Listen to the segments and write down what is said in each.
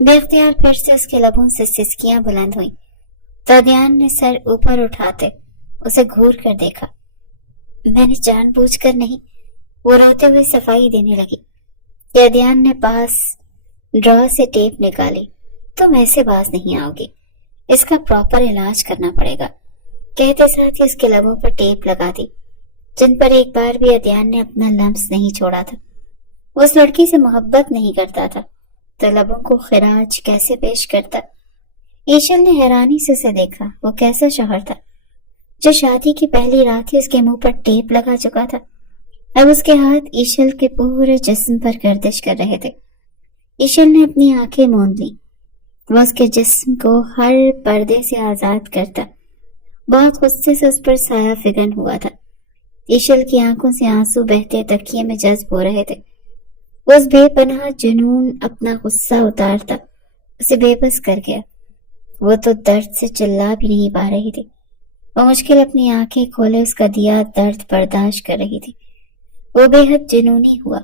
بے اختیار پھر سے اس کے لبوں سے سسکیاں بلند ہوئیں تو ادیان نے سر اوپر اٹھاتے اسے گھور کر دیکھا۔ میں نے جان بوجھ کر نہیں، وہ روتے ہوئے صفائی دینے لگی کہ ادیان نے پاس ڈرا سے ٹیپ نکالی۔ تم ایسے باز نہیں آؤ گی، اس کا پراپر علاج کرنا پڑے گا، کہتے ساتھ ہی اس کے لبوں پر ٹیپ لگا دی جن پر ایک بار بھی ادیان نے اپنا لمس نہیں چھوڑا تھا۔ وہ اس لڑکی سے محبت نہیں کرتا تھا تو لبوں کو خراج کیسے پیش کرتا؟ ایشل نے حیرانی سے اسے دیکھا۔ وہ کیسا شوہر تھا جو شادی کی پہلی رات ہی اس کے منہ پر ٹیپ لگا چکا تھا۔ اب اس کے ہاتھ ایشل کے پورے جسم پر گردش کر رہے تھے۔ ایشل نے اپنی آنکھیں موند لیں۔ وہ اس کے جسم کو ہر پردے سے آزاد کرتا، بہت غصے سے اس پر سایہ فگن ہوا تھا۔ ایشل کی آنکھوں سے آنسو بہتے تکیے میں جذب ہو رہے تھے۔ وہ اس بے پناہ جنون اپنا غصہ اتارتا اسے بے بس کر گیا۔ وہ تو درد سے چلا بھی نہیں پا رہی تھی۔ وہ مشکل اپنی آنکھیں کھولے اس کا دیا درد برداشت کر رہی تھی۔ وہ بے حد جنونی ہوا،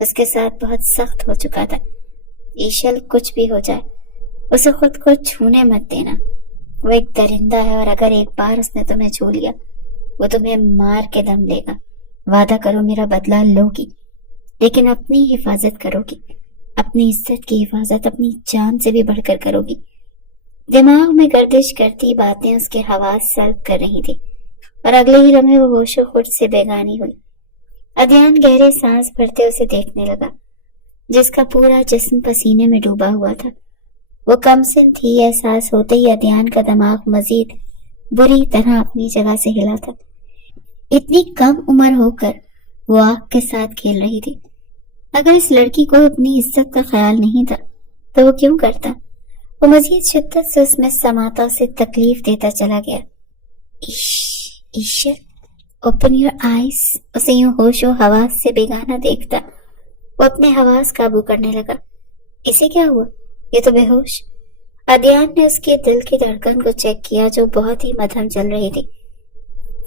اس کے ساتھ بہت سخت ہو چکا تھا۔ ایشل کچھ بھی ہو جائے اسے خود کو چھونے مت دینا، وہ ایک درندہ ہے اور اگر ایک بار اس نے تمہیں چھو لیا وہ تمہیں مار کے دم لے گا۔ وعدہ کرو میرا بدلہ لو گی، لیکن اپنی حفاظت کرو گی، اپنی عزت کی حفاظت اپنی جان سے بھی بڑھ کر کرو گی۔ دماغ میں گردش کرتی باتیں اس کے حواس سلب کر رہی تھی اور اگلے ہی لمحے وہ ہوش و خود سے بیگانی ہوئی۔ ادیان گہرے سانس بھرتے اسے دیکھنے لگا جس کا پورا جسم پسینے میں ڈوبا ہوا تھا۔ وہ کم سن تھی، احساس ہوتے ہی ادیان کا دماغ مزید بری طرح اپنی جگہ سے ہلا تھا۔ اتنی کم عمر ہو کر وہ آگ کے ساتھ کھیل رہی تھی۔ اگر اس لڑکی کو اپنی عزت کا خیال نہیں تھا تو وہ کیوں کرتا؟ وہ مزید شدت سے اس میں سماتا اسے تکلیف دیتا چلا گیا۔ ایشل اوپن یور آئیز۔ اسے یوں ہوش و حواس سے بیگانہ دیکھتا وہ اپنے حواس قابو کرنے لگا۔ اسے کیا ہوا؟ یہ تو بے ہوش۔ ادیان نے اس کے دل کی دھڑکن کو چیک کیا جو بہت ہی مدھم چل رہی تھی۔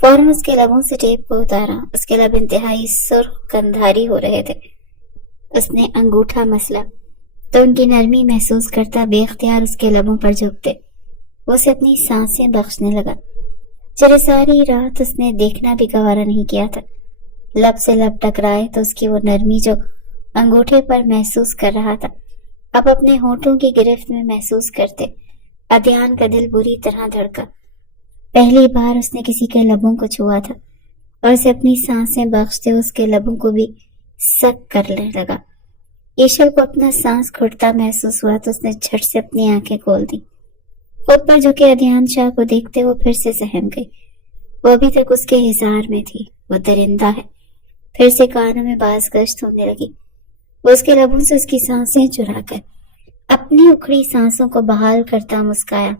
فوراً اس کے لبوں سے ٹیپ کو اتارا۔ اس کے لب انتہائی سرخ کندھاری ہو رہے تھے۔ اس نے انگوٹھا مسلا تو ان کی نرمی محسوس کرتا بے اختیار اس کے لبوں پر جھکتے وہ اسے اپنی سانسیں بخشنے لگا۔ چلے ساری رات اس نے دیکھنا بھی گوارا نہیں کیا تھا۔ لب سے لب ٹکرائے تو اس کی وہ نرمی جو انگوٹھے پر محسوس کر رہا تھا اب اپنے ہونٹوں کی گرفت میں محسوس کرتے ادیان کا دل بری طرح دھڑکا۔ پہلی بار اس نے کسی کے لبوں کو چھوا تھا اور اسے اپنی سانسیں بخشتے اس کے لبوں کو بھی سک کرنے لگا۔ ایشل کو اپنا سانس گھٹتا محسوس ہوا تو اس نے جھٹ سے اپنی آنکھیں کھول دی۔ خود پر جھکے ادیان شاہ کو دیکھتے وہ پھر سے سہم گئی۔ وہ ابھی تک اس کے حصار میں تھی، وہ درندہ ہے۔ پھر سے کانوں میں باز گشت ہونے لگی۔ وہ اس کے لبوں سے اس کی سانسیں چرا کر اپنی اکھڑی سانسوں کو بحال کرتا مسکایا۔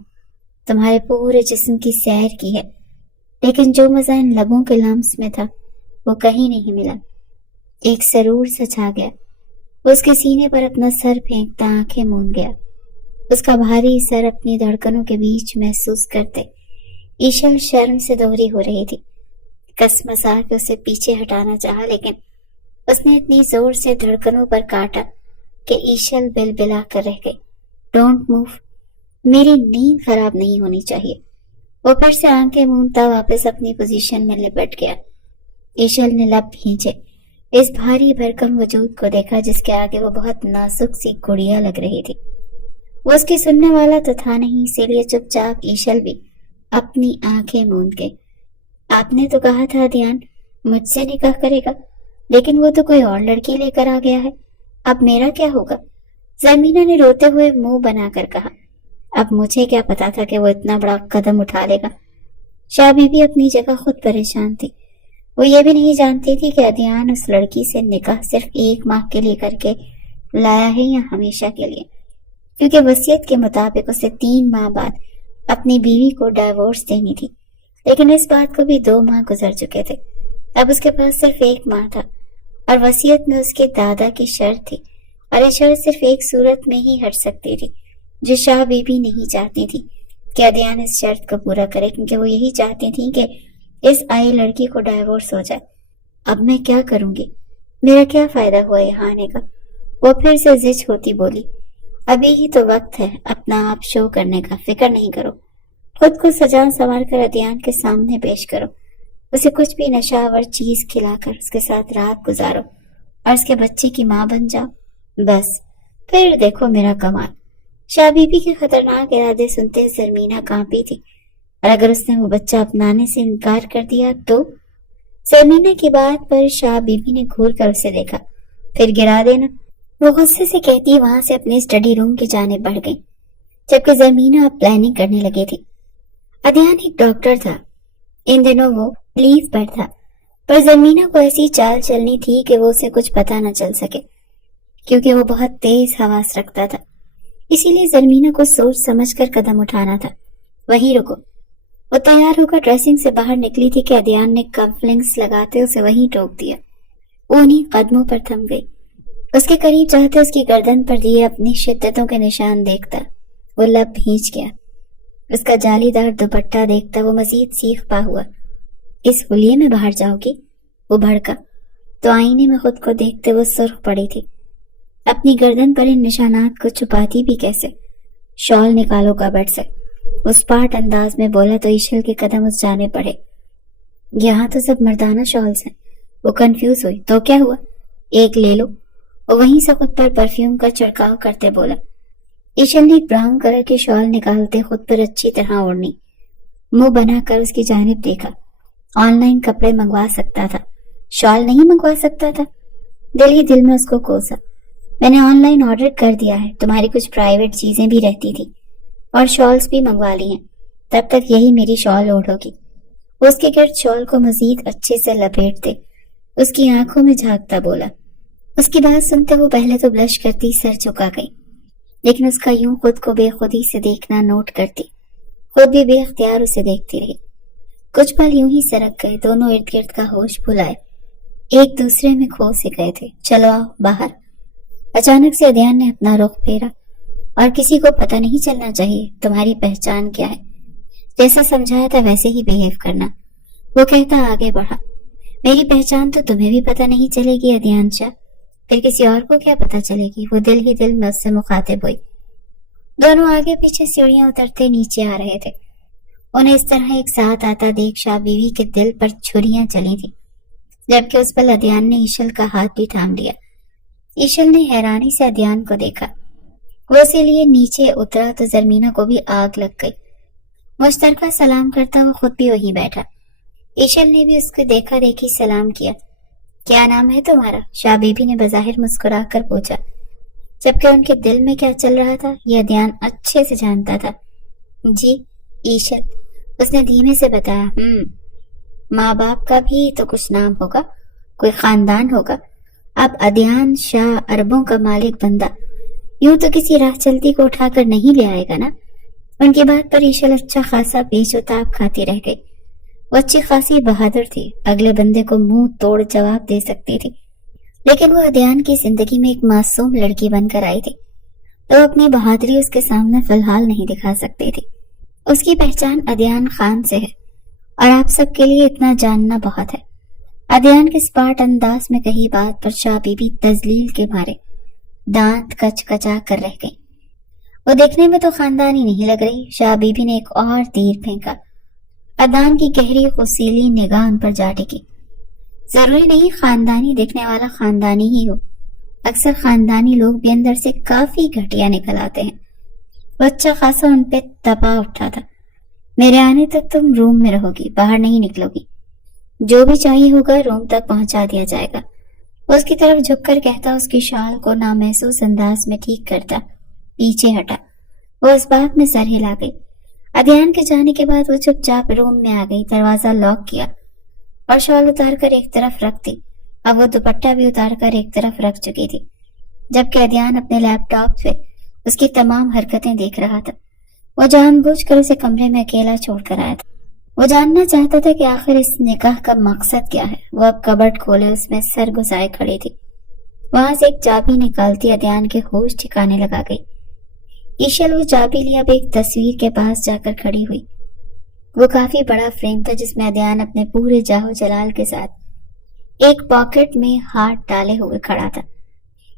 تمہارے پورے جسم کی سیر کی ہے، لیکن جو مزہ ان لبوں کے لمس میں تھا وہ کہیں نہیں ملا۔ ایک سرور سا چھا گیا۔ وہ اس کے سینے پر اپنا سر پھینکتا آنکھیں موند گیا۔ اس کا بھاری سر اپنی دھڑکنوں کے بیچ محسوس کرتے ایشل شرم سے دوہری ہو رہی تھی۔ کسمسا کے اسے پیچھے ہٹانا چاہا لیکن اس نے اتنی زور سے دھڑکنوں پر کاٹا کہ ایشل بل بلا کر رہ گئی۔ ڈونٹ موو، میری نیند خراب نہیں ہونی چاہیے۔ وہ پھر سے آنکھیں مونتا واپس اپنی پوزیشن میں لپٹ گیا۔ ایشل نے لب کھینچے اس بھاری بھرکم وجود کو دیکھا جس کے آگے وہ بہت نازک سی گڑیا لگ رہی تھی۔ وہ اس کی سننے والا تو تھا نہیں، اسی لیے چپ چاپ ایشل بھی اپنی آنکھیں موند گئی۔ آپ نے تو کہا تھا ادیان مجھ سے نکاح کرے گا، لیکن وہ تو کوئی اور لڑکی لے کر آ گیا ہے، اب میرا کیا ہوگا؟ زمینہ نے روتے ہوئے منہ بنا کر کہا۔ اب مجھے کیا پتا تھا کہ وہ اتنا بڑا قدم اٹھا لے گا۔ شاہ بی بی اپنی جگہ خود پریشان تھی۔ وہ یہ بھی نہیں جانتی تھی کہ ادیان اس لڑکی سے نکاح صرف 1 ماہ کے لیے کر کے لایا ہے یا ہمیشہ کے لیے، کیونکہ وصیت کے مطابق اسے 3 ماہ بعد اپنی بیوی کو ڈائیورس دینی تھی، لیکن اس بات کو بھی 2 ماہ گزر چکے تھے۔ اب اس کے پاس صرف 1 ماہ تھا اور وصیت میں اس کے دادا کی شرط تھی، اور یہ شرط صرف ایک صورت میں ہی ہٹ سکتی تھی جو شاہ بی بی نہیں چاہتی تھی کہ ادیان اس شرط کو پورا کرے، کیونکہ وہ یہی چاہتی تھی کہ اس آئی لڑکی کو ڈائیورس ہو جائے۔ اب میں کیا کروں گی؟ میرا کیا فائدہ ہوا یہاں آنے کا؟ وہ پھر سے زچ ہوتی بولی۔ ابھی ہی تو وقت ہے اپنا آپ شو کرنے کا، فکر نہیں کرو، خود کو سجا سنوار کر ادیان کے سامنے پیش کرو، اسے کچھ بھی نشہ آور چیز کھلا کر اس کے ساتھ رات گزارو اور اس کے بچے کی ماں بن جاؤ، بس پھر دیکھو میرا کمال۔ شاہ بی بی کے خطرناک ارادے سنتے زرمینہ کانپی تھی، اور اگر اس نے وہ بچہ اپنانے سے انکار کر دیا تو؟ زرمینہ کی بات پر شاہ بی بی نے گھور کر اسے دیکھا، پھر گرا دینا، وہ غصے سے کہتی وہاں سے اپنے اسٹڈی روم کی جانب بڑھ گئی، جبکہ زرمینہ اب پلاننگ کرنے لگی تھی۔ ادیان ایک ڈاکٹر تھا، ان دنوں وہ لیو پر تھا، پر زرمینہ کو ایسی چال چلنی تھی کہ وہ اسے کچھ پتا نہ چل سکے، کیونکہ وہ بہت تیز حواس رکھتا تھا، اسی لیے زرمینہ کو سوچ سمجھ کر قدم اٹھانا تھا۔ وہیں رکو۔ وہ تیار ہو کر ڈریسنگ سے باہر نکلی تھی کہ ادیان نے کف لنکس لگاتے اسے وہیں ٹوک دیا۔ وہ انہیں قدموں پر تھم گئی، اس کے قریب جاتے اس کی گردن پر دیے اپنی شدتوں کے نشان دیکھتا وہ لب بھینچ گیا۔ اس کا جالی دار دوپٹہ دیکھتا وہ مزید سیخ پا ہوا۔ اس حلیے میں باہر جاؤ گی؟ وہ بھڑکا تو آئینے میں خود کو دیکھتے وہ سرخ پڑی تھی۔ اپنی گردن پر ان نشانات کو چھپاتی بھی کیسے؟ شال نکالو کبٹ سے، اس پاٹ انداز میں بولا تو ایشل کے قدم اس جانے پڑے۔ یہاں تو سب مردانہ شالز ہیں۔ وہ کنفیوز ہوئی، تو کیا ہوا؟ ایک لے لو۔ وہ وہیں سے خود پر پرفیوم کا چھڑکاؤ کرتے بولا۔ ایشل نے براؤن کلر کی شال نکالتے خود پر اچھی طرح اوڑھنی، منہ بنا کر اس کی جانب دیکھا۔ آن لائن کپڑے منگوا سکتا تھا، شال نہیں منگوا سکتا تھا؟ دل ہی دل میں اس کو کوسا۔ میں نے آن لائن آرڈر کر دیا ہے، تمہاری کچھ پرائیویٹ چیزیں بھی رہتی تھی اور شالز بھی منگوا لی ہیں، تب تک یہی میری شال اوڑھو گی۔ وہ اس کے گرد شال کو مزید اچھے سے لپیٹتے اس کی آنکھوں میں جھانکتا بولا۔ اس کی بات سنتے وہ پہلے تو بلش کرتی سر چکا گئی، لیکن اس کا یوں خود کو بے خودی سے دیکھنا نوٹ کرتی، خود بھی بے اختیار اسے دیکھتی رہی۔ کچھ پل یوں ہی سرک گئے، دونوں ارد گرد کا ہوش بھلائے ایک دوسرے میں کھو سے گئے تھے۔ چلو آؤ باہر۔ اچانک سے ادیان نے اپنا رخ پھیرا، اور کسی کو پتہ نہیں چلنا چاہیے تمہاری پہچان کیا ہے، جیسا سمجھایا تھا ویسے ہی بیہیو کرنا۔ وہ کہتا آگے بڑھا، میری پہچان تو تمہیں بھی پتہ نہیں چلے گی ادیان شاہ، پھر کسی اور کو کیا پتہ چلے گی؟ وہ دل ہی دل میں اس سے مخاطب ہوئی۔ دونوں آگے پیچھے سیڑھیاں اترتے نیچے آ رہے تھے۔ انہیں اس طرح ایک ساتھ آتا دیکھ شاہ بیوی کے دل پر چھریاں چلی تھی، جبکہ اس پر ادیان نے ایشل کا ہاتھ بھی تھام لیا۔ ایشل نے حیرانی سے ادیان کو دیکھا، وہ اسے لیے نیچے اترا تو زرمینہ کو بھی آگ لگ گئی۔ مشترکہ سلام کرتا وہ خود بھی وہیں بیٹھا۔ ایشل نے بھی اس کو دیکھا دیکھی سلام کیا۔ کیا نام ہے تمہارا؟ شاہ بی بی نے بظاہر مسکرا کر پوچھا، جبکہ ان کے دل میں کیا چل رہا تھا یہ ادیان اچھے سے جانتا تھا۔ جی ایشل، اس نے دھیمے سے بتایا۔ ماں باپ کا بھی تو کچھ نام ہوگا، کوئی خاندان ہوگا۔ اب ادیان شاہ اربوں کا مالک بندہ یوں تو کسی راہ چلتی کو اٹھا کر نہیں لے آئے گا نا۔ ان کی بات پر ایشل اچھا خاصا پیچ و تاب کھاتی رہ گئی۔ وہ اچھی خاصی بہادر تھی، اگلے بندے کو منہ توڑ جواب دے سکتی تھی، لیکن وہ ادیان کی زندگی میں ایک معصوم لڑکی بن کر آئی تھی، تو اپنی بہادری اس کے سامنے فی الحال نہیں دکھا سکتی تھی۔ اس کی پہچان ادیان خان سے ہے، اور آپ سب کے لیے اتنا جاننا بہت ہے۔ ادیان کے سپاٹ انداز میں کہی بات پر شاہ بی بی تذلیل کے مارے دانت کچ کچا کر رہ گئی۔ وہ دیکھنے میں تو خاندانی نہیں لگ رہی۔ شاہ بی بی نے ایک اور تیر پھینکا۔ ادیان کی گہری خوشیلی نگاہ ان پر جا ٹکی۔ ضروری نہیں خاندانی دیکھنے والا خاندانی ہی ہو، اکثر خاندانی لوگ بھی اندر سے کافی گھٹیا نکل آتے ہیں۔ وہ اچھا خاصا ان پہ تپا اٹھا تھا۔ میرے آنے تک تم روم میں رہو گی، باہر نہیں نکلو گی، جو بھی چاہیے ہوگا روم تک پہنچا دیا جائے گا۔ وہ اس کی طرف جھک کر کہتا، اس کی شال کو نامحسوس انداز میں ٹھیک کرتا پیچھے ہٹا۔ وہ اس بات میں سر ہلا گئی۔ ادیان کے جانے کے بعد وہ چپ چاپ روم میں آ گئی، دروازہ لاک کیا اور شال اتار کر ایک طرف رکھ دی۔ اب وہ دوپٹہ بھی اتار کر ایک طرف رکھ چکی تھی، جبکہ ادیان اپنے لیپ ٹاپ سے اس کی تمام حرکتیں دیکھ رہا تھا۔ وہ جان بوجھ کر اسے کمرے میں اکیلا چھوڑ کر آیا تھا۔ وہ جاننا چاہتا تھا کہ آخر اس نکاح کا مقصد کیا ہے۔ وہ اب کبٹ کھولے اس میں سر گھسائے کھڑی تھی۔ وہاں سے ایک چابی نکالتی ادیان کے ہوش ٹھکانے لگا گئی۔ ایشل وہ چابی لی اب ایک تصویر کے پاس جا کر کھڑی ہوئی۔ وہ کافی بڑا فریم تھا جس میں ادیان اپنے پورے جاہو جلال کے ساتھ ایک پاکٹ میں ہاتھ ڈالے ہوئے کھڑا تھا۔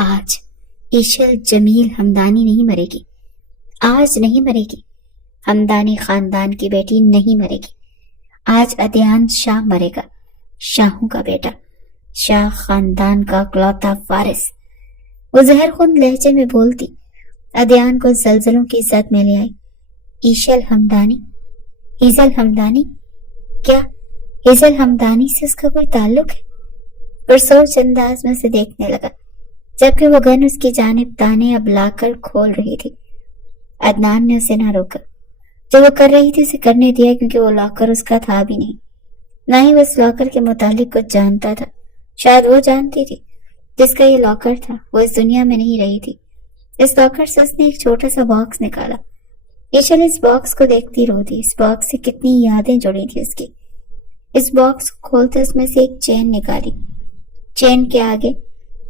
آج ایشل جمیل ہمدانی نہیں مرے گی، آج نہیں مرے گی۔ ہمدانی خاندان کی بیٹی نہیں مرے گی، آج ادیان شاہ مرے گا، شاہوں کا بیٹا، شاہ خاندان کا اکلوتا وارث۔ وہ زہر خون لہجے میں بولتی ادیان کو زلزلوں کی زد میں لے آئی۔ ایشل ہمدانی، ہیزل ہمدانی، کیا ہیزل ہمدانی سے اس کا کوئی تعلق ہے؟ پرسوچ انداز میں اسے دیکھنے لگا، جبکہ وہ گن اس کی جانب تانے اب لا کر کھول رہی تھی۔ عدنان نے اسے نہ روکا، جو وہ کر رہی تھی اسے کرنے دیا، کیونکہ وہ لاکر اس کا تھا بھی نہیں، نہ ہی وہ اس لاکر کے متعلق کچھ جانتا تھا۔ شاید وہ جانتی تھی جس کا یہ لاکر تھا وہ اس دنیا میں نہیں رہی تھی۔ اس لاکر سے اس نے ایک چھوٹا سا باکس نکالا۔ ایشل اس باکس کو دیکھتی روتی، اس باکس سے کتنی یادیں جڑی تھی اس کی۔ اس باکس کو کھولتے اس میں سے ایک چین نکالی، چین کے آگے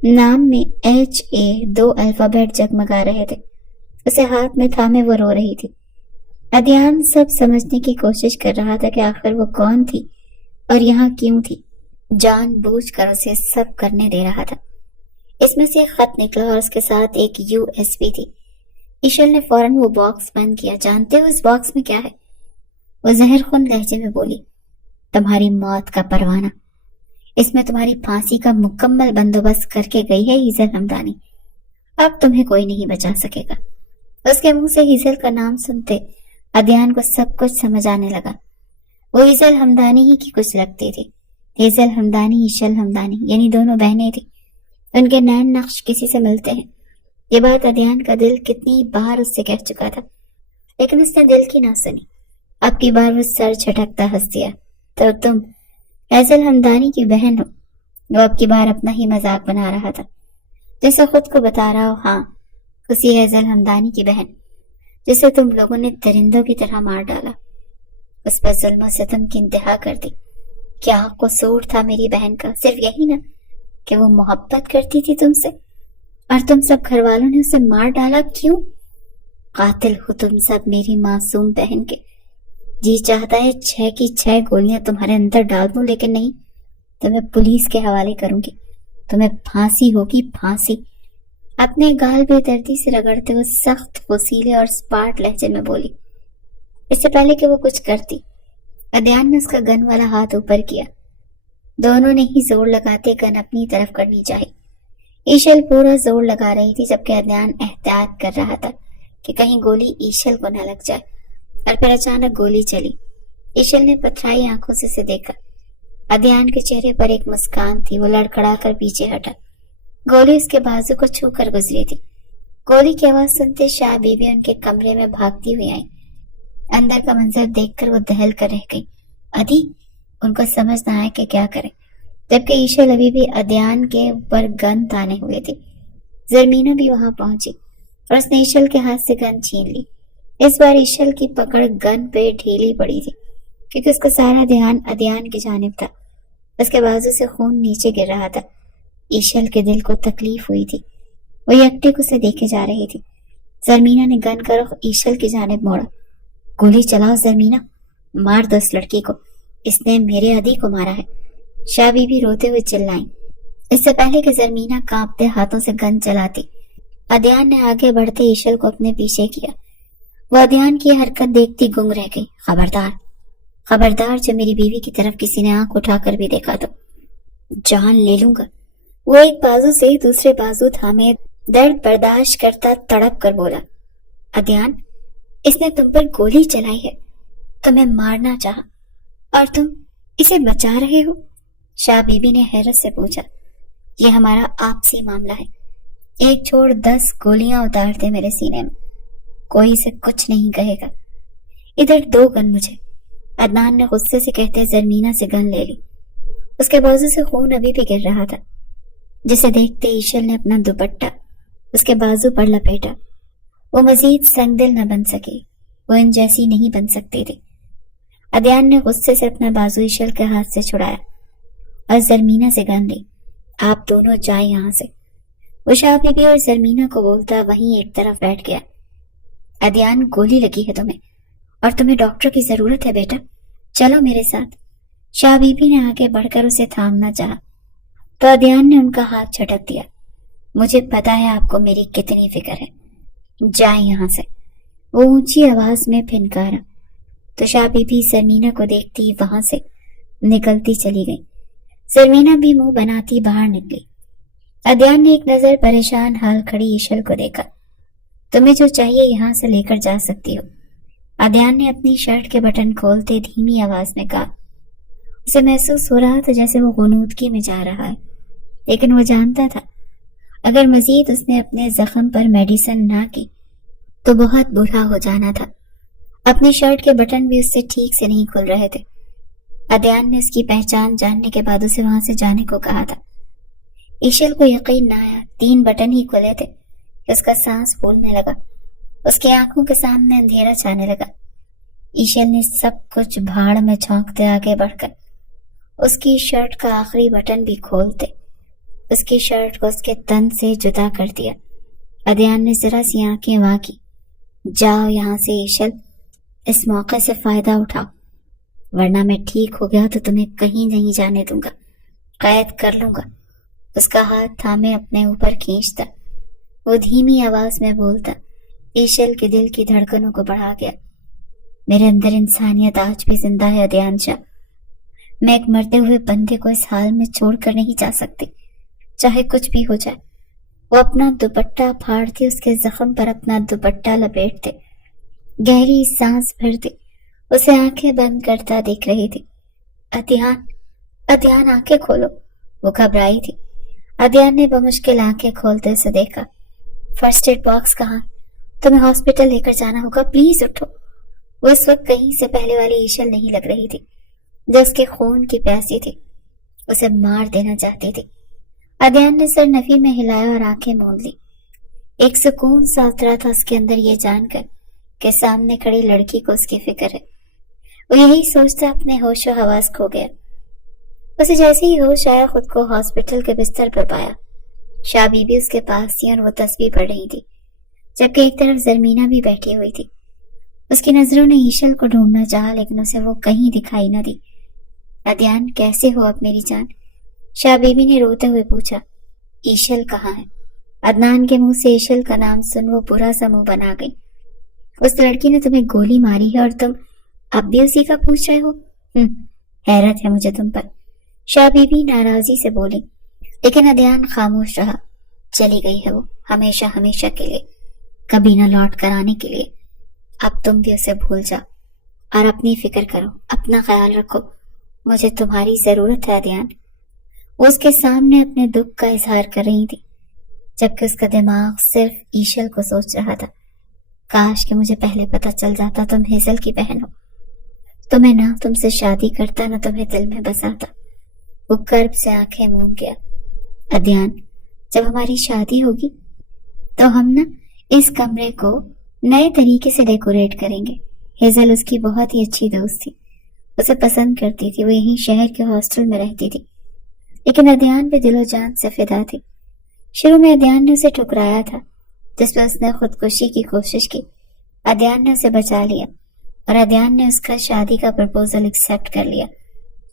نام میں HA 2 الفابیٹ جگمگا رہے تھے۔ اسے ہاتھ میں تھامے وہ رو رہی تھی۔ ادیان سب سمجھنے کی کوشش کر رہا تھا کہ آخر وہ کون تھی اور یہاں کیوں تھی، جان بوجھ کر اسے سب کرنے دے رہا تھا۔ اس میں سے ایک خط نکلا اور اس کے ساتھ ایک USB تھی۔ ایشل نے فوراً وہ باکس بند کیا۔ جانتے ہو اس باکس میں کیا ہے؟ وہ زہر خون لہجے میں بولی، تمہاری موت کا پروانہ، اس میں تمہاری پھانسی کا مکمل بندوبست کر کے گئی ہے ہیزل ہمدانی، اب تمہیں کوئی نہیں بچا سکے گا۔ اس کے منہ سے ہیزل کا نام سنتے ادیان کو سب کچھ سمجھ آنے لگا۔ وہ ہیزل ہمدانی ہی کی کچھ لگتی تھی۔ ہیزل ہمدانی، ایشل ہمدانی، یعنی دونوں بہنیں تھیں۔ ان کے نین نقش کسی سے ملتے ہیں۔ یہ بات ادیان کا دل کتنی بار اس سے کہہ چکا تھا، لیکن اس نے دل کی نہ سنی۔ اب کی بار وہ سر جھٹکتا ہنس دیا، تو تم ہیزل ہمدانی کی بہن ہو؟ وہ اب کی بار اپنا ہی مذاق بنا رہا تھا، جیسے خود کو بتا رہا ہو، ہاں اسی ہیزل ہمدانی کی بہن جسے تم لوگوں نے درندوں کی طرح مار ڈالا، اس پر ظلم و ستم کی انتہا کر دی۔ کیا قصور تھا میری بہن کا؟ صرف یہی نا کہ وہ محبت کرتی تھی تم سے، اور تم سب گھر والوں نے اسے مار ڈالا۔ کیوں؟ قاتل ہو تم سب میری معصوم بہن کے۔ جی چاہتا ہے 6 کی 6 گولیاں تمہارے اندر ڈال دوں، لیکن نہیں، تمہیں پولیس کے حوالے کروں گی، تمہیں پھانسی ہوگی، پھانسی۔ اپنے گال بے دردی سے رگڑتے ہوئے سخت وسیلے اور سپاٹ لہجے میں بولی۔ اس سے پہلے کہ وہ کچھ کرتی، ادیان نے اس کا گن والا ہاتھ اوپر کیا۔ دونوں نے ہی زور لگاتے گن اپنی طرف کرنی چاہی۔ ایشل پورا زور لگا رہی تھی، جبکہ ادیان احتیاط کر رہا تھا کہ کہیں گولی ایشل کو نہ لگ جائے، اور پھر اچانک گولی چلی۔ ایشل نے پتھرائی آنکھوں سے اسے دیکھا۔ ادیان کے چہرے پر ایک مسکان تھی، وہ لڑکھڑا کر پیچھے ہٹا۔ گولی اس کے بازو کو چھو کر گزری تھی۔ گولی کی آواز سنتے شاہ بی بی ان کے کمرے میں بھاگتی ہوئی آئی۔ اندر کا منظر دیکھ کر وہ دہل کر رہ گئی۔ ادی، ان کو سمجھ نہ آئے کہ کیا کرے، جبکہ ایشل ابھی بھی ادیان کے اوپر گن تانے ہوئے تھی۔ زرمینا بھی وہاں پہنچی اور اس نے ایشل کے ہاتھ سے گن چھین لی۔ اس بار ایشل کی پکڑ گن پہ ڈھیلی پڑی تھی، کیونکہ اس کا سارا دھیان ادیان کی جانب تھا۔ اس کے بازو سے خون نیچے گر رہا تھا۔ ایشل کے دل کو تکلیف ہوئی تھی، وہ یکٹک اسے دیکھے جا رہی تھی۔ زرمینا نے گن کا رخ ایشل کی جانب موڑا۔ گولی چلاؤ زرمینا، مار دو اس لڑکی کو، اس نے میرے عدی کو مارا ہے، شاہ بی بی روتے ہوئے چلائیں۔ اس سے پہلے کہ زرمینا کانپتے ہاتھوں سے گن چلاتی، ادیان نے آگے بڑھتے ایشل کو اپنے پیچھے کیا۔ وہ ادیان کی حرکت دیکھتی گنگ رہ گئی۔ خبردار، خبردار، جو میری بیوی کی طرف کسی نے آنکھ اٹھا کر بھی دیکھا تو جان لے لوں گا۔ وہ ایک بازو سے دوسرے بازو تھامے درد برداشت کرتا تڑپ کر بولا، ادیان، اس نے تم پر گولی چلائی ہے، تمہیں مارنا چاہا، اور تم اسے بچا رہے ہو؟ شاہ بی بی نے حیرت سے پوچھا۔ یہ ہمارا آپسی معاملہ ہے، ایک چھوڑ 10 گولیاں اتار دے میرے سینے میں، کوئی اسے کچھ نہیں کہے گا۔ ادھر 2 گن مجھے، عدنان نے غصے سے کہتے زرمینا سے گن لے لی۔ اس کے بازو سے خون ابھی بھی گر رہا تھا، جسے دیکھتے ایشل نے اپنا دوپٹہ اس کے بازو پر لپیٹا۔ وہ مزید سنگ دل نہ بن سکی، وہ ان جیسی نہیں بن سکتی تھی۔ ادیان نے غصے سے اپنا بازو ایشل کے ہاتھ سے چھڑایا اور زرمینا سے گن لی۔ آپ دونوں جائیں یہاں سے۔ وہ شاہ بی بی اور زرمینا کو بولتا وہیں ایک طرف بیٹھ گیا۔ ادیان، گولی لگی ہے تمہیں، اور تمہیں ڈاکٹر کی ضرورت ہے بیٹا، چلو میرے ساتھ۔ شاہ بی بی نے آگے بڑھ کر اسے تھامنا چاہا، تو ادیان نے ان کا ہاتھ جھٹک دیا۔ مجھے پتا ہے آپ کو میری کتنی فکر ہے، جائیں یہاں سے۔ وہ اونچی آواز میں پھنکارا تو شاہ بی بی سرمینا کو دیکھتی وہاں سے نکلتی چلی گئی۔ سرمینا بھی منہ بناتی باہر نکلی۔ ادیان نے ایک نظر پریشان حال کھڑی ایشل کو دیکھا۔ تمہیں جو چاہیے یہاں سے لے کر جا سکتی ہو، ادیان نے اپنی شرٹ کے بٹن کھولتے دھیمی آواز میں کہا۔ اسے محسوس ہو رہا تھا جیسے وہ غنودگی میں جا رہا ہے، لیکن وہ جانتا تھا اگر مزید اس نے اپنے زخم پر میڈیسن نہ کی تو بہت برا ہو جانا تھا۔ اپنی شرٹ کے بٹن بھی اس سے ٹھیک سے نہیں کھل رہے تھے۔ ادیان نے اس کی پہچان جاننے کے بعد اسے وہاں سے جانے کو کہا تھا۔ ایشل کو یقین نہ آیا، 3 بٹن ہی کھلے تھے کہ اس کا سانس پھولنے لگا۔ اس کی آنکھوں کے سامنے اندھیرا چھانے لگا۔ ایشل نے سب کچھ بھاڑ میں جھونکتے آگے بڑھ کر اس کی شرٹ کا آخری بٹن بھی کھولتے اس کی شرٹ کو اس کے تن سے جدا کر دیا۔ ادیان نے ذرا سی آنکھیں وا کی۔ جاؤ یہاں سے ایشل، اس موقع سے فائدہ اٹھاؤ، ورنہ میں ٹھیک ہو گیا تو تمہیں کہیں نہیں جانے دوں گا، قید کر لوں گا۔ اس کا ہاتھ تھامے اپنے اوپر کھینچتا، وہ دھیمی آواز میں بولتا۔ ایشل کے دل کی دھڑکنوں کو بڑھا گیا۔ میرے اندر انسانیت آج بھی زندہ ہے ادیان شاہ، میں ایک مرتے ہوئے بندے کو اس حال میں چھوڑ کر نہیں جا سکتی، چاہے کچھ بھی ہو جائے۔ وہ اپنا دوپٹہ پھاڑتی، اس کے زخم پر اپنا دوپٹہ لپیٹتے، گہری سانس بھرتی، اسے آنکھیں بند کرتا دیکھ رہی تھی۔ ادیان آنکھیں کھولو، وہ گھبرائی تھی۔ ادیان نے بمشکل آنکھیں کھولتے اسے دیکھا۔ فرسٹ ایڈ باکس کہاں؟ تمہیں ہاسپٹل لے کر جانا ہوگا، پلیز اٹھو۔ وہ اس وقت کہیں سے پہلے والی ایشل نہیں لگ رہی تھی جو اس کے خون کی پیاسی تھی، اسے مار دینا چاہتی تھی۔ ادیان نے سر نفی میں ہلایا اور آنکھیں موند لی۔ ایک سکون سا اترا تھا اس کے اندر یہ جان کر کہ سامنے کھڑی لڑکی کو اس کی فکر ہے۔ وہ یہی سوچتا اپنے ہوش و حواس کھو گیا۔ اسے جیسے ہی ہوش آیا خود کو ہاسپٹل کے بستر پر پایا۔ شاہ بی بی اس کے پاس تھی اور وہ تسبیح پڑھ رہی تھی، جبکہ ایک طرف زرمینا بھی بیٹھی ہوئی تھی۔ اس کی نظروں نے ایشل کو ڈھونڈنا چاہا لیکن اسے وہ کہیں دکھائی نہ دی۔ ادیان کیسے ہو اب میری جان؟ شاہ بی بی نے روتے ہوئے پوچھا۔ ایشل کہاں ہے؟ عدنان کے منہ سے ایشل کا نام سن وہ برا سا منہ بنا گئی۔ اس لڑکی نے تمہیں گولی ماری ہے اور تم اب بھی اسی کا پوچھ رہے ہو؟ حیرت ہے مجھے تم پر، شاہ بی بی ناراضی سے بولی۔ لیکن ادیان خاموش رہا۔ چلی گئی ہے وہ ہمیشہ ہمیشہ کے لیے، کبھی نہ لوٹ کر آنے کے لیے۔ اب تم بھی اسے بھول جاؤ اور اپنی فکر کرو، اپنا خیال رکھو، مجھے تمہاری ضرورت ہے ادیان۔ وہ اس کے سامنے اپنے دکھ کا اظہار کر رہی تھی جبکہ اس کا دماغ صرف ایشل کو سوچ رہا تھا۔ کاش کہ مجھے پہلے پتہ چل جاتا تم ہیزل کی بہن ہو، تو میں نہ تم سے شادی کرتا نہ تمہیں دل میں بساتا۔ وہ کرب سے آنکھیں موند گیا۔ ادیان، جب ہماری شادی ہوگی تو ہم نا اس کمرے کو نئے طریقے سے ڈیکوریٹ کریں گے۔ ہیزل اس کی بہت ہی اچھی دوست تھی، اسے پسند کرتی تھی، وہ یہیں شہر کے ہاسٹل میں رہتی تھی، لیکن ادیان بھی دل و جان سے فدا تھی۔ شروع میں ادیان نے اسے ٹھکرایا تھا، جس پہ اس نے خودکشی کی کوشش کی۔ ادیان نے اسے بچا لیا اور ادیان نے اس کا شادی کا پرپوزل ایکسیپٹ کر لیا۔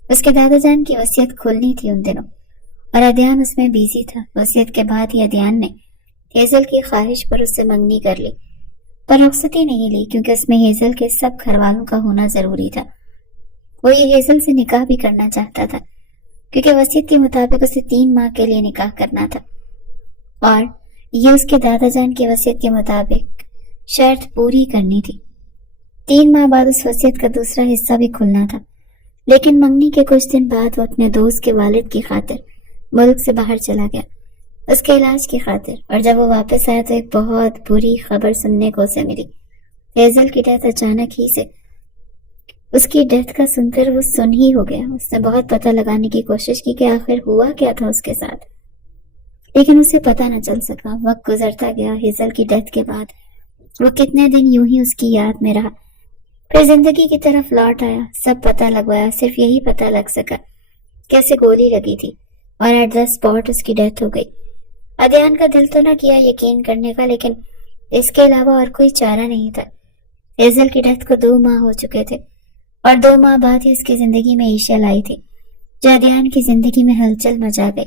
اس کے دادا جان کی وصیت کھلنی تھی ان دنوں اور ادیان اس میں بیزی تھا۔ وصیت کے بعد ہی ادیان نے ہیزل کی خواہش پر اس سے منگنی کر لی، پر رخصتی نہیں لی کیونکہ اس میں ہیزل کے سب گھر والوں کا ہونا ضروری تھا۔ وہ یہ ہیزل سے نکاح بھی کرنا چاہتا تھا کیونکہ وصیت کے مطابق اسے 3 ماہ کے لیے نکاح کرنا تھا اور یہ اس کے دادا جان کی وصیت کے مطابق شرط پوری کرنی تھی۔ 3 ماہ بعد اس وصیت کا دوسرا حصہ بھی کھلنا تھا، لیکن منگنی کے کچھ دن بعد وہ اپنے دوست کے والد کی خاطر ملک سے باہر چلا گیا، اس کے علاج کی خاطر، اور جب وہ واپس آیا تو ایک بہت بری خبر سننے کو اسے ملی۔ ہیزل کی ڈیتھ اچانک ہی سے، اس کی ڈیتھ کا سن کر وہ سن ہی ہو گیا۔ اس نے بہت پتہ لگانے کی کوشش کی کہ آخر ہوا کیا تھا اس کے ساتھ، لیکن اسے پتہ نہ چل سکا۔ وقت گزرتا گیا۔ ہیزل کی ڈیتھ کے بعد وہ کتنے دن یوں ہی اس کی یاد میں رہا، پھر زندگی کی طرف لوٹ آیا، سب پتہ لگوایا، صرف یہی پتہ لگ سکا کیسے گولی لگی تھی اور ایٹ دا اسپاٹ اس کی ڈیتھ ہو گئی۔ ادیان کا دل تو نہ کیا یقین کرنے کا، لیکن اس کے علاوہ اور کوئی چارہ نہیں تھا۔ ہیزل کی ڈیتھ کو 2 ماہ ہو چکے تھے اور 2 ماہ بعد ہی اس کی زندگی میں ایشل آئی تھی جو ادیان کی زندگی میں ہلچل مچا گئی۔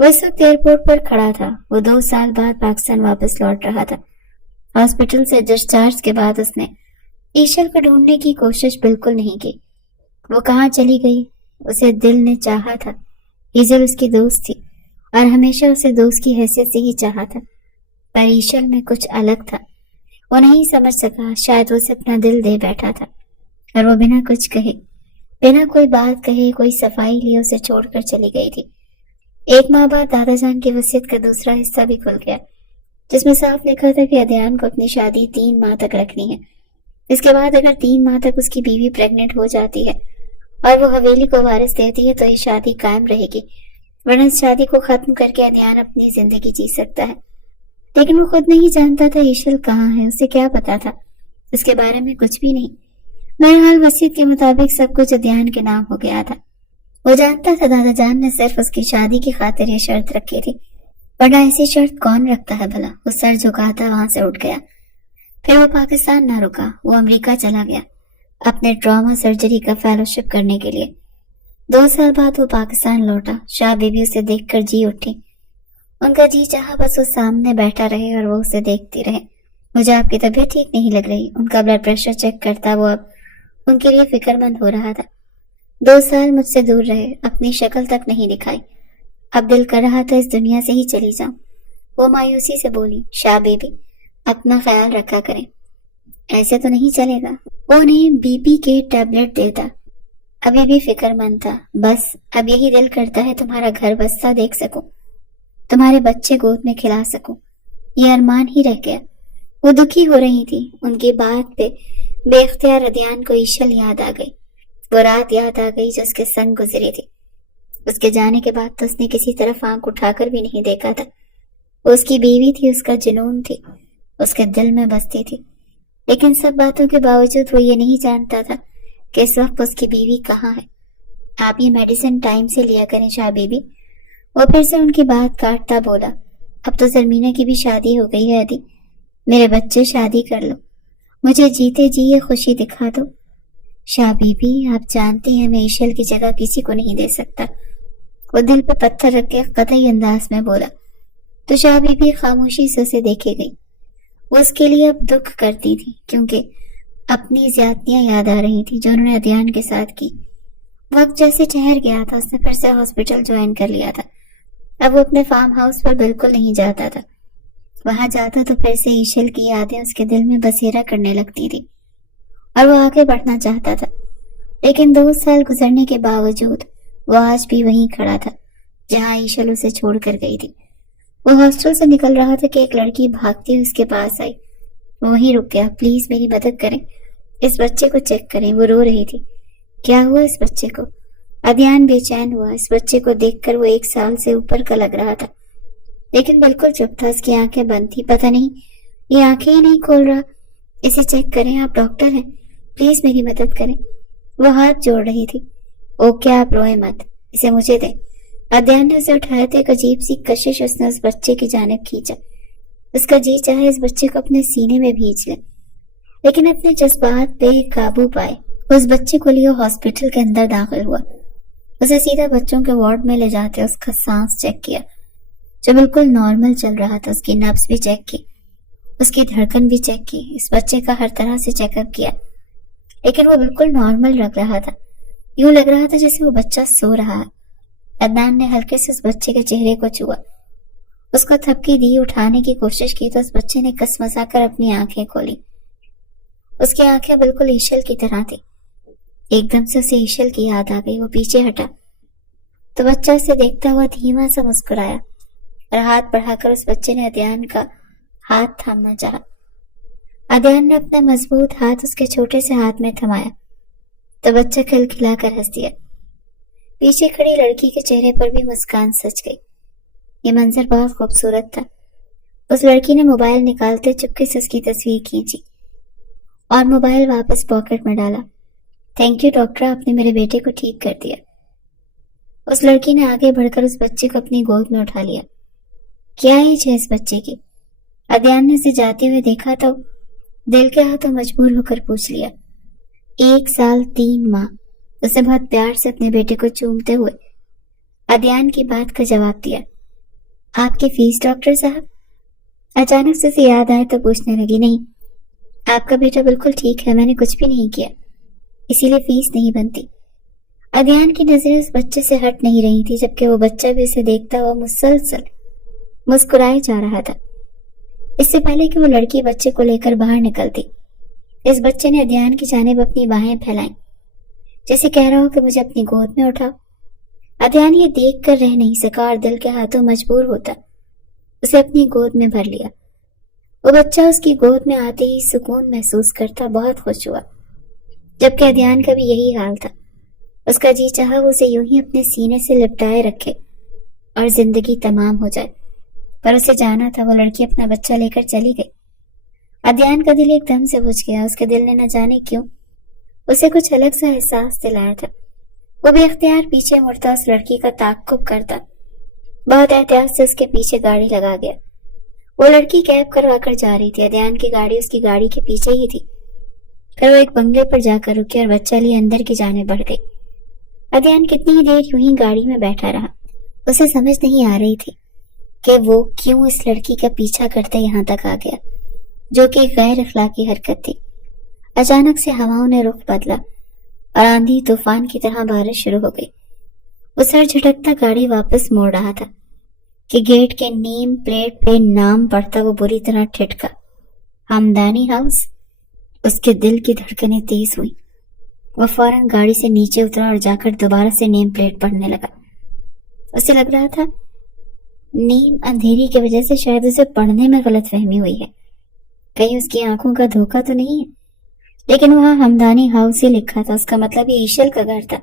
وہ اس وقت ایئرپورٹ پر کھڑا تھا. وہ 2 سال بعد پاکستان واپس لوٹ رہا تھا. ہاسپٹل سے ڈسچارج کے بعد اس نے ایشل کو ڈھونڈنے کی کوشش بالکل نہیں کی. وہ کہاں چلی گئی؟ اسے دل نے چاہا تھا. ایشل اس کی دوست تھی اور ہمیشہ اسے دوست کی حیثیت سے ہی چاہا تھا. پر ایشل میں کچھ الگ تھا. وہ نہیں سمجھ سکا. شاید وہ اسے اپنا دل دے بیٹھا تھا اور وہ بنا کچھ کہے، بنا کوئی بات کہے، کوئی صفائی لیے اسے چھوڑ کر چلی گئی تھی. 1 ماہ بعد دادا جان کی وصیت کا دوسرا حصہ بھی کھل گیا، جس میں صاف لکھا تھا کہ ادیان کو اپنی شادی 3 ماہ تک رکھنی ہے. اس کے بعد اگر 3 ماہ تک اس کی بیوی پریگننٹ ہو جاتی ہے اور وہ حویلی کو وارث دیتی ہے تو یہ شادی قائم رہے گی، ورنہ اس شادی کو ختم کر کے ادیان اپنی زندگی جی سکتا ہے. لیکن وہ خود نہیں جانتا تھا ایشل کہاں ہے. اسے کیا پتا تھا؟ اس کے بارے میں کچھ بھی نہیں. بہرحال وصیت کے مطابق سب کچھ ادیان کے نام ہو گیا تھا. وہ جانتا تھا دادا جان نے صرف اس کی شادی کی خاطر یہ شرط رکھی تھی، ورنہ ایسی شرط کون رکھتا ہے بھلا. وہ سر جھکاتا وہاں سے اٹھ گیا. پھر وہ پاکستان نہ رکا. وہ امریکہ چلا گیا اپنے ٹراما سرجری کا فیلوشپ کرنے کے لیے. 2 سال بعد وہ پاکستان لوٹا. شاہ بیوی اسے دیکھ کر جی اٹھی. ان کا جی چاہا بس وہ سامنے بیٹھا رہے اور وہ اسے دیکھتی رہے. مجھے آپ کی طبیعت ٹھیک نہیں لگ رہی. ان کا بلڈ پریشر چیک کرتا. وہ اب ان کے لیے فکر مند ہو رہا تھا. 2 سال مجھ سے دور رہے، اپنی شکل تک نہیں دکھائی. اب دل کر رہا تھا اس دنیا سے ہی چلی جاؤں. وہ مایوسی سے بولی، شاہ بیبی اپنا خیال رکھا کریں، ایسے تو نہیں چلے گا. وہ انہیں بی پی کے ٹیبلٹ دیتا. ابھی بھی فکر مند تھا. بس اب یہی دل کرتا ہے تمہارا گھر بستا دیکھ سکوں، تمہارے بچے گود میں کھلا سکوں. یہ ارمان ہی رہ گیا. وہ دکھی ہو رہی تھی. ان کی بات پہ بے اختیار ادیان کو ایشل یاد آ گئی. وہ رات یاد آ گئی جو اس کے سنگ گزری تھی. اس کے جانے کے بعد تو اس نے کسی طرف آنکھ اٹھا کر بھی نہیں دیکھا تھا. وہ اس کی بیوی تھی، اس کا جنون تھی، اس کے دل میں بستی تھی. لیکن سب باتوں کے باوجود وہ یہ نہیں جانتا تھا کہ اس وقت اس کی بیوی کہاں ہے. آپ یہ میڈیسن ٹائم سے لیا کریں شاہ بیبی. وہ پھر سے ان کی بات کاٹتا بولا، اب تو زرمینہ کی بھی شادی ہو گئی ہے ادی. میرے بچے شادی کر لو، مجھے جیتے جی یہ خوشی دکھا دو. شاہ بیبی آپ جانتے ہیں میں ایشل کی جگہ کسی کو نہیں دے سکتا. وہ دل پہ پتھر رکھ کے قطعی انداز میں بولا. تو شاہ بیبی خاموشی سے اسے دیکھے گئی. وہ اس کے لیے اب دکھ کرتی تھی کیونکہ اپنی زیادتیاں یاد آ رہی تھی جو انہوں نے ادیان کے ساتھ کی. وقت جیسے ٹھہر گیا تھا. اس نے پھر سے ہاسپٹل جوائن کر لیا تھا. اب وہ اپنے فارم ہاؤس پر بالکل نہیں جاتا تھا. وہاں جاتا تو پھر سے ایشل کی یادیں اس کے دل میں بسیرا کرنے لگتی تھی اور وہ آگے بڑھنا چاہتا تھا. لیکن 2 سال گزرنے کے باوجود وہ آج بھی وہیں کھڑا تھا جہاں ایشل اسے چھوڑ کر گئی تھی. وہ ہاسٹل سے نکل رہا تھا کہ ایک لڑکی بھاگتی ہوئی اس کے پاس آئی. وہ وہیں رک گیا. پلیز میری مدد کریں، اس بچے کو چیک کریں. وہ رو رہی تھی. کیا ہوا اس بچے کو؟ ادیان بے چین ہوا. اس بچے کو دیکھ کر وہ 1 سال سے اوپر کا لگ رہا تھا لیکن بالکل چپ تھا. اس کی آنکھیں بند تھی. پتہ نہیں یہ آنکھیں ہی نہیں کھول رہا. اسے چیک کریں، آپ ڈاکٹر ہیں، پلیز میری مدد کریں. وہ ہاتھ جوڑ رہی تھی. اوکے آپ روئیں مت، اسے مجھے دیں. ادیان نے اسے اٹھایا تھا. ایک عجیب سی کشش اس نے اس بچے کی جانب کھینچا. اس کا جی چاہے اس بچے کو اپنے سینے میں بھینچ لے لیکن اپنے جذبات پہ قابو پائے. اس بچے کو لیے ہاسپٹل کے اندر داخل ہوا. اسے سیدھا بچوں کے وارڈ میں لے جاتے اس کا سانس چیک کیا جو بالکل نارمل چل رہا تھا. اس کی نبض بھی چیک کی، اس کی دھڑکن بھی چیک کی. اس بچے کا ہر طرح سے چیک اپ کیا لیکن وہ بالکل نارمل لگ رہا تھا. یوں لگ رہا تھا جیسے وہ بچہ سو رہا ہے. عدنان نے ہلکے سے اس بچے کے چہرے کو چھوا، اس کو تھپکی دی. اٹھانے کی کوشش کی تو اس بچے نے کسمسا کر اپنی آنکھیں کھولی. اس کی آنکھیں بالکل ایشل کی طرح تھی. ایک دم سے اسے ایشل کی یاد آ گئی. وہ پیچھے ہٹا تو بچہ اسے دیکھتا ہوا دھیما سا مسکرایا اور ہاتھ بڑھا کر اس بچے نے ادیان کا ہاتھ تھامنا چاہا. ادیان نے اپنا مضبوط ہاتھ اس کے چھوٹے سے ہاتھ میں تھمایا تو بچہ کھلکھلا کر ہنس دیا. پیچھے کھڑی لڑکی کے چہرے پر بھی مسکان سج گئی. یہ منظر بہت خوبصورت تھا. اس لڑکی نے موبائل نکالتے چپکے سے اس کی تصویر کھینچی اور موبائل واپس پاکٹ میں ڈالا. تھینک یو ڈاکٹر، آپ نے میرے بیٹے کو ٹھیک کر دیا. اس لڑکی نے آگے بڑھ کر اس بچے کو اپنی گود میں اٹھا لیا. کیا ایج ہے اس بچے کی؟ ادیان نے اسے جاتے ہوئے دیکھا تو دل کے ہاتھوں مجبور ہو کر پوچھ لیا. 1 سال 3 ماہ. اسے بہت پیار سے اپنے بیٹے کو چومتے ہوئے ادیان کی بات کا جواب دیا. آپ کی فیس ڈاکٹر صاحب؟ اچانک سے اسے یاد آئے تو پوچھنے لگی، نہیں، آپ کا بیٹا بالکل ٹھیک ہے، میں نے کچھ بھی نہیں کیا، اسی لیے فیس نہیں بنتی۔ ادھیان کی نظریں اس بچے سے ہٹ نہیں رہی تھی، جبکہ وہ بچہ بھی اسے دیکھتا ہوا مسلسل مسکرائے جا رہا تھا۔ اس سے پہلے کہ وہ لڑکی بچے کو لے کر باہر نکلتی، اس بچے نے ادھیان کی جانب اپنی باہیں پھیلائیں، جیسے کہہ رہا ہو کہ مجھے اپنی گود میں اٹھاؤ۔ ادھیان یہ دیکھ کر رہ نہیں سکا اور دل کے ہاتھوں مجبور ہوتا اسے اپنی گود میں بھر لیا۔ وہ بچہ اس کی گود میں آتے ہی سکون محسوس کرتا بہت خوش ہوا، جبکہ ادھیان کا بھی یہی حال تھا۔ اس کا جی چاہا وہ اسے یوں ہی اپنے سینے سے لپٹائے رکھے اور زندگی تمام ہو جائے، پر اسے جانا تھا۔ وہ لڑکی اپنا بچہ لے کر چلی گئی۔ ادھیان کا دل ایک دم سے بجھ گیا۔ اس کے دل نے نہ جانے کیوں اسے کچھ الگ سا احساس دلایا تھا۔ وہ بے اختیار پیچھے مڑتا اس لڑکی کا تعاقب کرتا، بہت احتیاط سے اس کے پیچھے گاڑی لگا گیا۔ وہ لڑکی کیب کروا کر جا رہی تھی، ادھیان کی گاڑی اس کی گاڑی کے پیچھے ہی تھی۔ پھر وہ ایک بنگلے پر جا کر رکی اور بچہ لیے اندر کی جانب بڑھ گئی۔ ادھیان کتنی ہی دیر یوں ہی گاڑی میں بیٹھا رہا۔ اسے سمجھ نہیں آ رہی تھی کہ وہ کیوں اس لڑکی کا پیچھا کرتے یہاں تک آ گیا، جو کہ غیر اخلاقی حرکت تھی۔ اچانک سے ہواؤں نے رخ بدلا اور آندھی طوفان کی طرح بارش شروع ہو گئی۔ وہ سر جھٹکتا گاڑی واپس موڑ رہا تھا کہ گیٹ کے نیم پلیٹ پہ نام پڑھتا وہ بری طرح ٹھٹکا، ہمدانی ہاؤس۔ اس کے دل کی دھڑکنیں تیز ہوئی۔ وہ فوراً گاڑی سے نیچے اترا اور جا کر دوبارہ سے نیم پلیٹ پڑھنے لگا۔ اسے لگ رہا تھا نیم اندھیری کی وجہ سے شاید اسے پڑھنے میں غلط فہمی ہوئی ہے، کہیں اس کی آنکھوں کا دھوکہ تو نہیں ہے۔ لیکن وہاں ہمدانی ہاؤس ہی لکھا تھا، اس کا مطلب یہ ایشل کا گھر تھا۔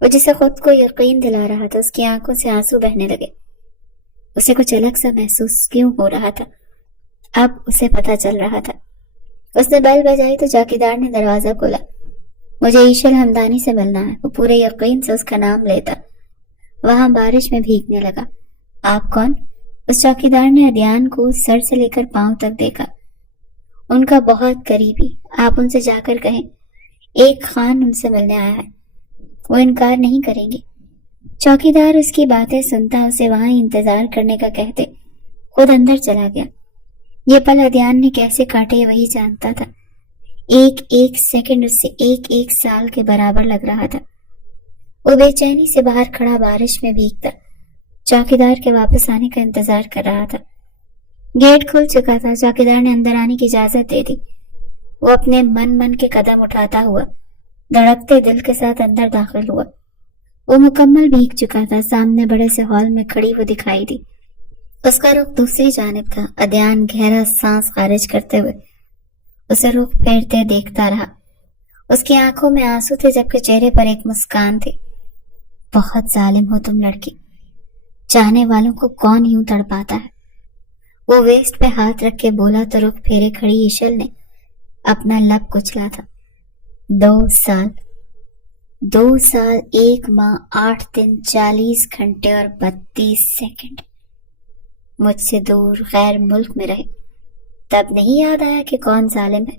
وہ جسے خود کو یقین دلا رہا تھا، اس کی آنکھوں سے آنسو بہنے لگے۔ اسے کچھ الگ سا محسوس کیوں ہو رہا تھا، اب اسے پتہ چل رہا تھا۔ اس نے بیل بجائی تو چوکیدار نے دروازہ کھولا۔ مجھے ایشل ہمدانی سے ملنا ہے۔ وہ پورے یقین سے اس کا نام لیتا وہاں بارش میں بھیگنے لگا۔ آپ کون؟ اس چوکیدار نے ادھیان کو سر سے لے کر پاؤں تک دیکھا۔ ان کا بہت قریبی، آپ ان سے جا کر کہیں ایک خان ان سے ملنے آیا ہے، وہ انکار نہیں کریں گے۔ چوکیدار اس کی باتیں سنتا اسے وہاں انتظار کرنے کا کہتے خود اندر چلا گیا۔ یہ پل ادھیان نے کیسے کاٹے وہی جانتا تھا۔ ایک ایک سیکنڈ اس سے ایک ایک سال کے برابر لگ رہا تھا۔ وہ بے چینی سے باہر کھڑا بارش میں بھیگتا چوکیدار کے واپس آنے کا انتظار کر رہا تھا۔ گیٹ کھل چکا تھا، چوکیدار نے اندر آنے کی اجازت دے دی۔ وہ اپنے من کے قدم اٹھاتا ہوا دھڑکتے دل کے ساتھ اندر داخل ہوا۔ وہ مکمل بھیگ چکا تھا، سامنے بڑے سے ہال میں کھڑی وہ دکھائی دی۔ اس کا رخ دوسری جانب تھا۔ ادھیان گہرا سانس خارج کرتے ہوئے اسے رخ پھیرتے دیکھتا رہا۔ اس کی آنکھوں میں آنسو تھے، جبکہ چہرے پر ایک مسکان تھی۔ بہت ظالم ہو تم لڑکی، چاہنے والوں کو کون یوں تڑپاتا ہے؟ وہ ویسٹ پہ ہاتھ رکھ کے بولا تو رخ پھیرے کھڑی ایشل نے اپنا لب کچلا تھا۔ 2 سال 1 ماہ 8 دن 40 گھنٹے اور 32 سیکنڈ مجھ سے دور غیر ملک میں رہے، تب نہیں یاد آیا کہ کون ظالم ہے؟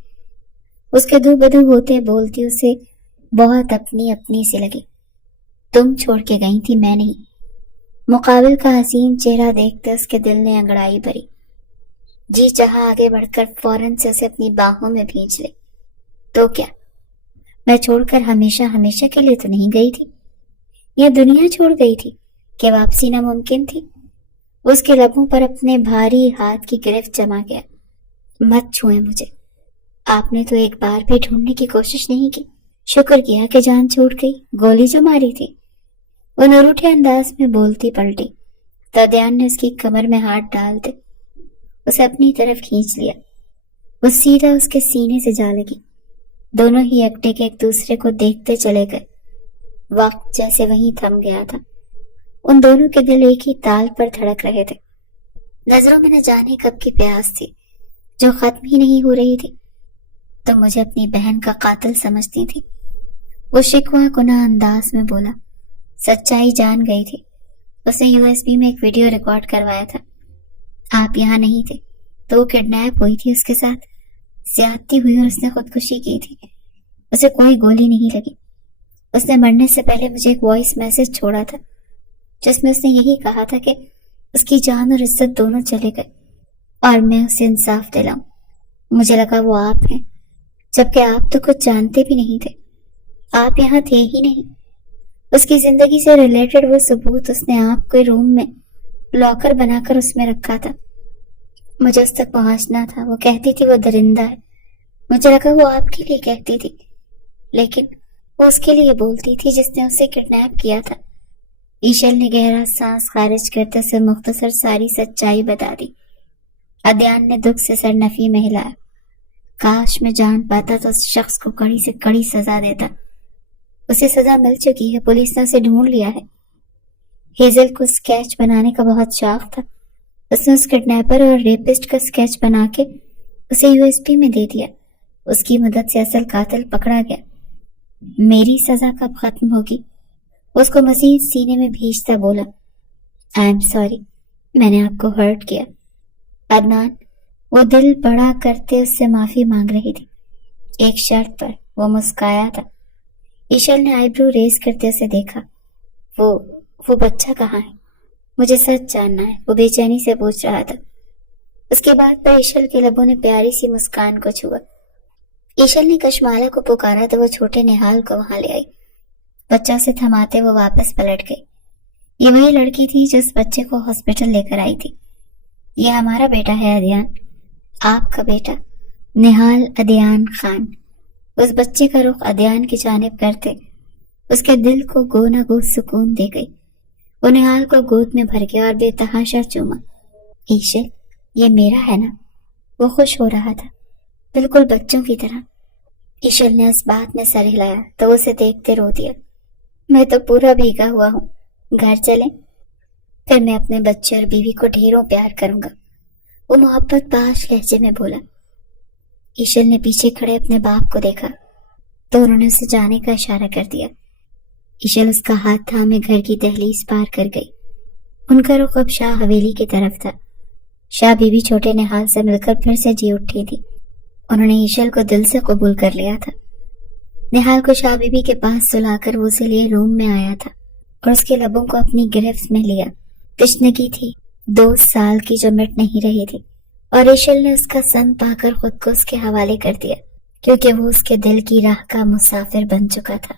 اس کے دو بدو ہوتے بولتی اسے بہت اپنی سی لگی۔ تم چھوڑ کے گئی تھی، میں نہیں۔ مقابل کا حسین چہرہ دیکھتے اس کے دل نے انگڑائی بھری۔ جی چاہا آگے بڑھ کر فوراً سے اسے اپنی باہوں میں بھینچ لے۔ تو کیا میں چھوڑ کر ہمیشہ کے لیے تو نہیں گئی تھی، یا دنیا چھوڑ گئی تھی کہ واپسی ناممکن تھی؟ اس کے لبوں پر اپنے بھاری ہاتھ کی گرفت جما گیا۔ مت چھوئیں مجھے، آپ نے تو ایک بار بھی ڈھونڈنے کی کوشش نہیں کی۔ شکر کیا کہ جان چھوٹ گئی، گولی جو ماری تھی۔ وہ نروٹھے انداز میں بولتی پلٹی تو ادھیان نے اس کی کمر میں ہاتھ ڈال دے اسے اپنی طرف کھینچ لیا۔ وہ سیدھا اس کے سینے سے جا لگی۔ دونوں ہی ایک دوسرے کو دیکھتے چلے گئے۔ وقت جیسے وہیں تھم گیا تھا۔ ان دونوں کے دل ایک ہی تال پر دھڑک رہے تھے۔ نظروں میں نہ جانے کب کی پیاس تھی جو ختم ہی نہیں ہو رہی تھی۔ تم مجھے اپنی بہن کا قاتل سمجھتی تھی، وہ شکوہ گناہ انداز میں بولا۔ سچائی جان گئی تھی۔ اس نے USB میں ایک ویڈیو ریکارڈ کروایا تھا۔ آپ یہاں نہیں تھے تو وہ کڈنیپ ہوئی تھی، اس کے ساتھ زیادتی ہوئی اور اس نے خودکشی کی تھی۔ اسے کوئی گولی نہیں لگی۔ اس نے مرنے سے پہلے مجھے ایک وائس میسج چھوڑا تھا جس میں اس نے یہی کہا تھا کہ اس کی جان اور عزت دونوں چلے گئے اور میں اسے انصاف دلاؤں۔ مجھے لگا وہ آپ ہیں، جبکہ آپ تو کچھ جانتے بھی نہیں تھے، آپ یہاں تھے ہی نہیں۔ اس کی زندگی سے ریلیٹڈ وہ ثبوت اس نے آپ کے روم میں لاکر بنا کر اس میں رکھا تھا۔ مجھے اس تک پہنچنا تھا۔ وہ کہتی تھی وہ درندہ ہے، مجھے لگا وہ آپ کے لیے کہتی تھی، لیکن وہ اس کے لیے بولتی تھی جس نے اسے کڈنیپ کیا تھا۔ ایشل نے گہرا سانس خارج کرتے اسے مختصر ساری سچائی بتا دی۔ ادیان نے دکھ سے سر نفی میں ہلایا۔ کاش میں جان پاتا تو اس شخص کو کڑی سے کڑی سزا دیتا۔ اسے سزا مل چکی ہے، پولیس نے اسے ڈھونڈ لیا ہے۔ ہیزل کو اسکیچ بنانے کا بہت شوق تھا۔ اس نے اس کڈنیپر اور ریپسٹ کا اسکیچ بنا کے اسے USB میں دے دیا۔ اس کی مدد سے اصل قاتل پکڑا گیا۔ میری سزا کب ختم ہوگی؟ اس کو مزید سینے میں بھیجتا بولا، آئی ایم سوری، میں نے آپ کو ہرٹ کیا۔ عدنان، وہ دل بڑا کرتے اس سے معافی مانگ رہی تھی، ایک شرط پر۔ وہ مسکرایا تھا۔ ایشل نے آئی برو ریز کرتے اسے دیکھا۔ وہ بچہ کہاں ہے؟ مجھے سچ جاننا ہے، وہ بے چینی سے پوچھ رہا تھا۔ اس کے بعد پر ایشل کے لبوں نے پیاری سی مسکان کو چھوا۔ ایشل نے کشمالا کو پکارا تو وہ چھوٹے نہال کو وہاں لے آئی۔ بچہ سے تھماتے وہ واپس پلٹ گئی۔ یہ وہی لڑکی تھی جو اس بچے کو ہاسپٹل لے کر آئی تھی۔ یہ ہمارا بیٹا ہے ادیان، آپ کا بیٹا نہال ادیان خان۔ اس بچے کا رخ ادیان کی جانب کرتے اس کے دل کو گو نہ گو سکون دے گئی۔ وہ نہال کو گود میں بھر گیا اور بے تحاشا چوما۔ ایشل، یہ میرا ہے نا؟ وہ خوش ہو رہا تھا، بالکل بچوں کی طرح۔ ایشل نے اس بات میں سر ہلایا تو وہ اسے دیکھتے رو دیا۔ میں تو پورا بھیگا ہوا ہوں، گھر چلیں؟ پھر میں اپنے بچے اور بیوی کو ڈھیروں پیار کروں گا، وہ محبت باش لہجے میں بولا۔ ایشل نے پیچھے کھڑے اپنے باپ کو دیکھا تو انہوں نے اسے جانے کا اشارہ کر دیا۔ ایشل اس کا ہاتھ تھامے گھر کی دہلیز پار کر گئی۔ ان کا رخ اب شاہ حویلی کی طرف تھا۔ شاہ بیوی چھوٹے نہال سے مل کر پھر سے جی اٹھی تھی۔ انہوں نے ایشل کو دل سے قبول کر لیا تھا۔ نہال کو شاہ بیوی کے پاس سلا کر وہ اسے لیے روم میں آیا تھا اور اس کے لبوں کو اپنی گرفت میں لیا۔ تشنگی تھی 2 سال کی جو مٹ نہیں رہی تھی، اور ایشل نے اس کا سن پا کر خود کو اس کے حوالے کر دیا، کیونکہ وہ اس کے دل کی راہ کا مسافر بن چکا تھا۔